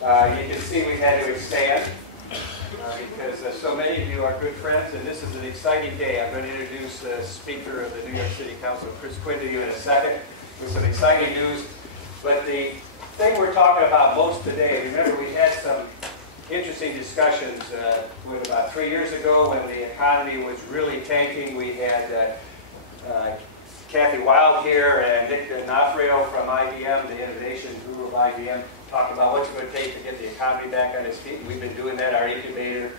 You can see we had to expand because so many of you are good friends, and this is an exciting day. I'm going to introduce the Speaker of the New York City Council, Chris Quinn, to you in a second with some exciting news. But the thing we're talking about most today, remember we had some interesting discussions about 3 years ago when the economy was really tanking. We had Kathy Wild here and Nick D'Onofrio from IBM, the innovation guru of IBM, talk about what's it going to take to get the economy back on its feet. And we've been doing that. Our incubators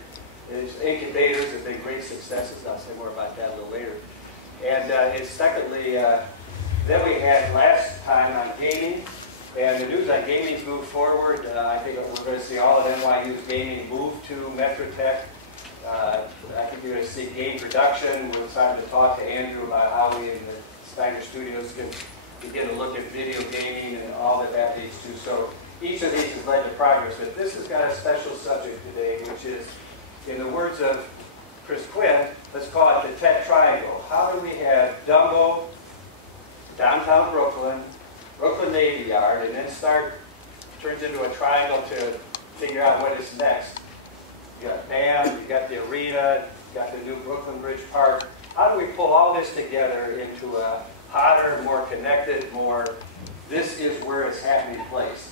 have been great successes. I'll say more about that a little later. And secondly, then we had last time on gaming. And the news on gaming's moved forward. I think we're going to see all of NYU's gaming move to MetroTech. I think you're going to see game production. We're excited to talk to Andrew about how we in the Steiner Studios can begin to look at video gaming and all that that leads to. So each of these has led to progress. But this has got a special subject today, which is, in the words of Chris Quinn, let's call it the Tech Triangle. How do we have Dumbo, downtown Brooklyn Navy Yard, and then turns into a triangle to figure out what is next? You got BAM, you got the arena, you got the new Brooklyn Bridge Park. How do we pull all this together into a hotter, more connected, more this is where it's happening place?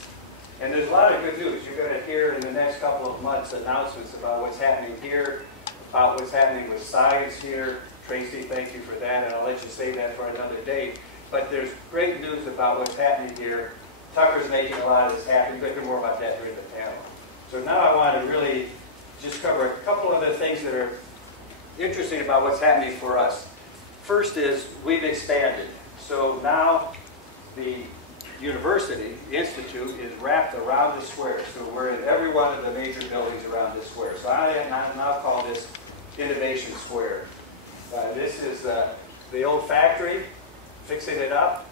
And there's a lot of good news. You're going to hear in the next couple of months announcements about what's happening here, about what's happening with science here. Tracy, thank you for that, and I'll let you say that for another day. But there's great news about what's happening here. Tucker's making a lot of this happen. You're going to hear more about that during the panel. So now I want to really just cover a couple of the things that are interesting about what's happening for us. First is we've expanded. So now the university, the institute, is wrapped around the square. So we're in every one of the major buildings around this square. So I now call this Innovation Square. This is the old factory, fixing it up.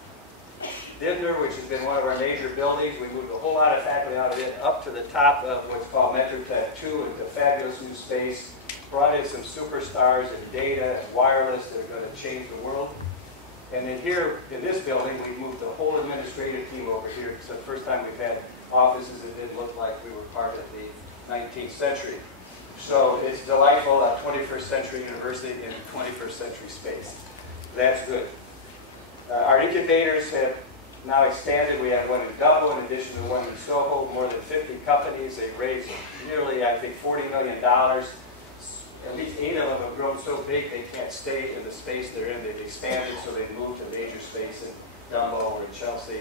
Dibner, which has been one of our major buildings, we moved a whole lot of faculty out of it up to the top of what's called MetroTech 2 into fabulous new space. Brought in some superstars in data and wireless that are going to change the world. And then here in this building, we moved the whole administrative team over here. It's the first time we've had offices that didn't look like we were part of the 19th century. So it's delightful, a 21st century university in 21st century space. That's good. Our incubators have now expanded. We have one in Dumbo in addition to one in Soho, more than 50 companies. They've raised nearly, I think, $40 million. At least 8 of them have grown so big they can't stay in the space they're in. They've expanded, so they've moved to major space in Dumbo or in Chelsea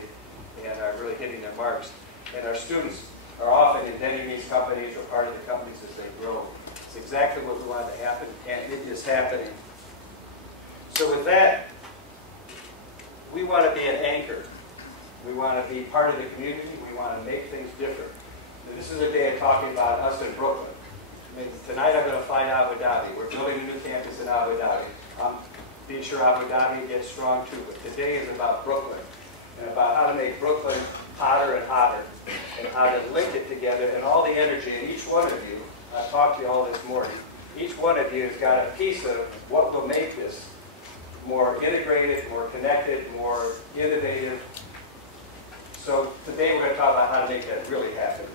and are really hitting their marks. And our students are often inventing these companies or part of the companies as they grow. It's exactly what we wanted to happen, and it is happening. So with that, we want to be an anchor. We want to be part of the community. We want to make things different. And this is a day of talking about us in Brooklyn. Tonight I'm going to fly to Abu Dhabi. We're building a new campus in Abu Dhabi. I'm being sure Abu Dhabi gets strong too. But today is about Brooklyn and about how to make Brooklyn hotter and hotter and how to link it together and all the energy. And each one of you, I talked to you all this morning, each one of you has got a piece of what will make this more integrated, more connected, more innovative. So today we're going to talk about how to make that really happen.